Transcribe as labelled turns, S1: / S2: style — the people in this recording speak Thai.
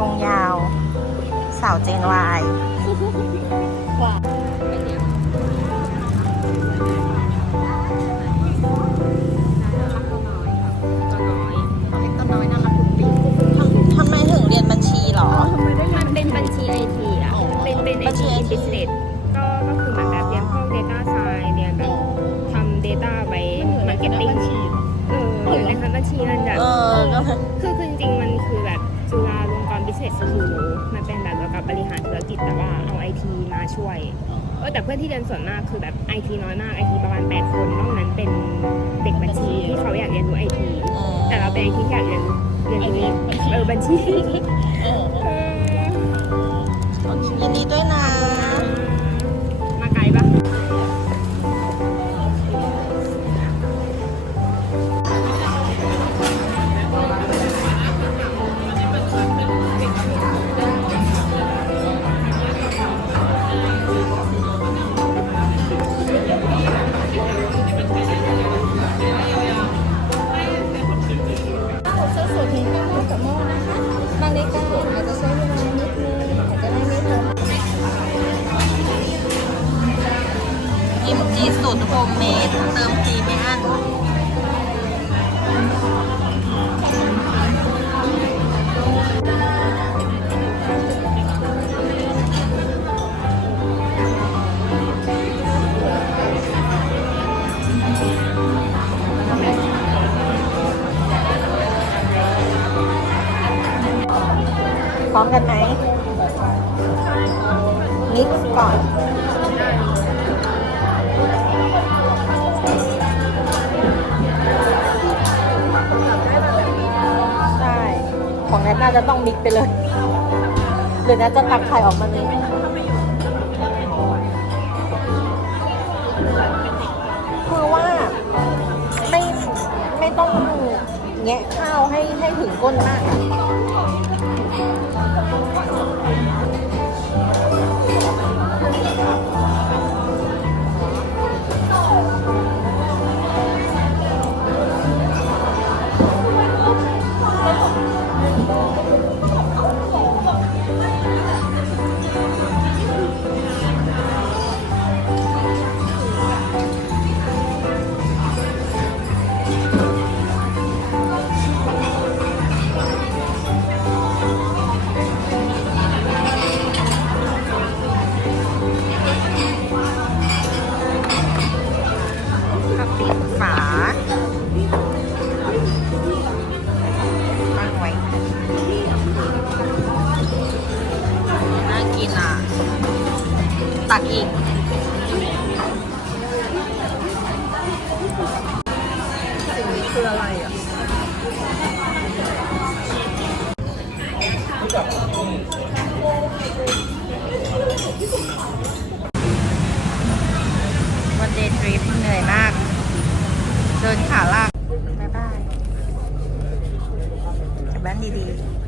S1: สาวเจนวาย
S2: กว่า
S1: ทำทำไมถึงเรียนบัญชีหรอ
S2: มันเป็นบัญชีไอทีอะ เป็นเป็นไอ
S1: บัญชี
S2: ที
S1: IT
S2: บิสเนสก็ก็คือเหมือนแบบเรียนพวก Data Science เรียนแบบทำ Data ไว้ Marketing เออเหมือนในคณะบัญชีนั่นแหละ
S1: เออก็
S2: คือคือจริงๆมันคือแบบจุฬา ลงกรณ์ Business School มันเป็นแบบเกี่ยวกับบริหารธุรกิจแต่ว่าเอาไอทีมาช่วยเออแต่เพื่อนที่เรียนส่วนมากคือแบบไอทีน้อยมากไอทีประมาณ8คนนอกนั้นเป็นเด็กบัญชีที่เขาอยากเรียนรู้ไอทีแต่เราเป็นไอทีที่อยากเรียนรู้เรียนรู้เออบัญชี กิ
S3: ม
S1: จิสูตรโฮมเมดเติมฟรีไม่อั้นพร้อมกันไหมมิกซ์ก่อน ของแนทน่าจะต้องมิกไปเลย หรือแนทจะตักไข่ออกมาเลยคือว่าไม่ไม่ต้องแงะข้าวให้ให้ถึงก้นมาก ตักอีก สิ่งนี้คืออะไรอะวันเดย์ทริปเหนื่อยมาก เดินขาลาก บ๊ายบายกลับบ้านดีๆ